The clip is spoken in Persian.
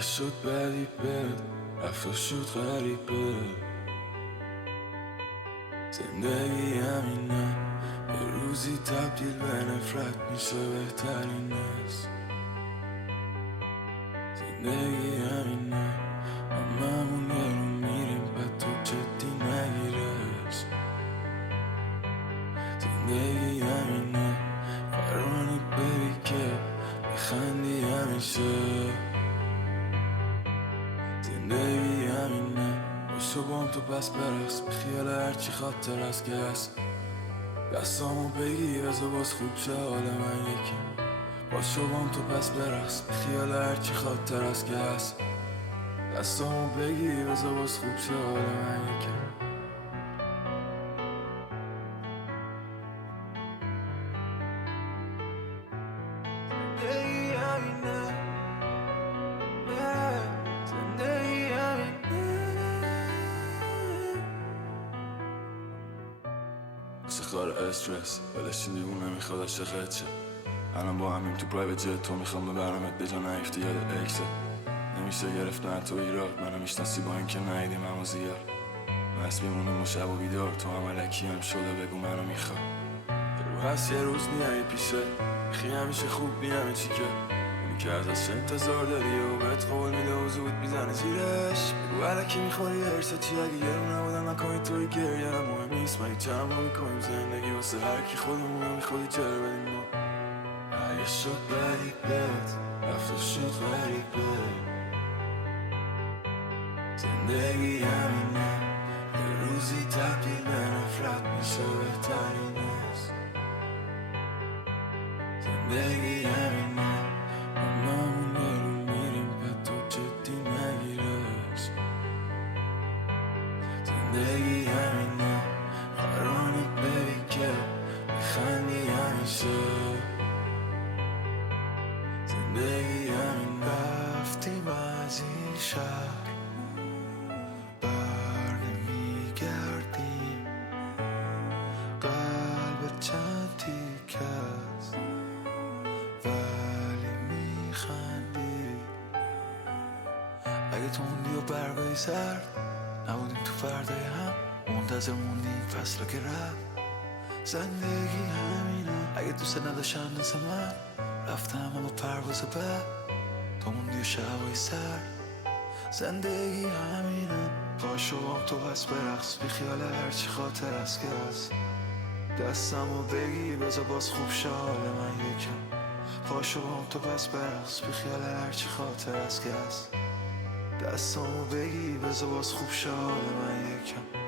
اگه شد غریبه رفت شد غریبه زندگی همینه یه روزی تبدیل به نفرت میشه بهترین است زندگی همینه هممون یه رو میریم بعد تو جدی نگیرش زندگی همینه قرانی بری که بخندی همیشه زندگی همینه باشو بام تو پس برقص بخیال هرچی خاطر از که هست دستامو بگی بزا باز خوب شه حال من یکی باشو بام تو پس برقص بخیال هرچی خاطر از که هست دستامو بگی بزا باز خوب شه حال من یکی زندگی همینه زندگی همینه واسه خار استرس ولشی دیگون نمیخواد عاشقت شه الان با همیم تو پرایوت جت تو میخوام ببرمت به جا نیفتی یاد اکست نمیشه گرفت نه تو ایراد منو میشناسی با اینکه ندیدیم اما زیاد مست میمونم و شب و بیدار تو هم علکی هم شده بگو منو میخواد رو هست یه روز نیایی پیشه خی همیشه خوب بی همه چی که اونی که ازش انتظار داری و بهت قول میده و زود میزنه زیرش بگو علکی میخوری هرسه چی اگه یه رو نبودم نکنی توی گریه نه مهم نیست من چند ما میکنیم زندگی واسه هرکی خودمون میخوادی جر بدیم ما اگه شد غریبت رفت شد غریبه زندگی همینه یه روزی تبدیل به نفرت میشه بهترین است زندگی همینه هممون یه رو میریم به تو جدی نگیرش زندگی همینه قرانی بری که بخندی همیشه زندگی همین رفتیم از این شهر بر نمیگردیم قلب چند تیک است ولی میخندی اگه تو موندی و برگای سرد نبودیم تو فردای هم منتظر موندیم فصل که رفت زندگی همینه اگه دوست نداشتن مثل من رفتم اما پرواز بعد تو موندی و شبای سرد زندگی همینه پاشو بام تو پس برقص بی خیال هرچی خاطر از که هست دستمو بگی بذار باز خوب شه حال من یکم پاشو بام تو پس برقص بی خیال هرچی خاطر از که هست دستمو بگی بذار باز خوب شه حال من یکم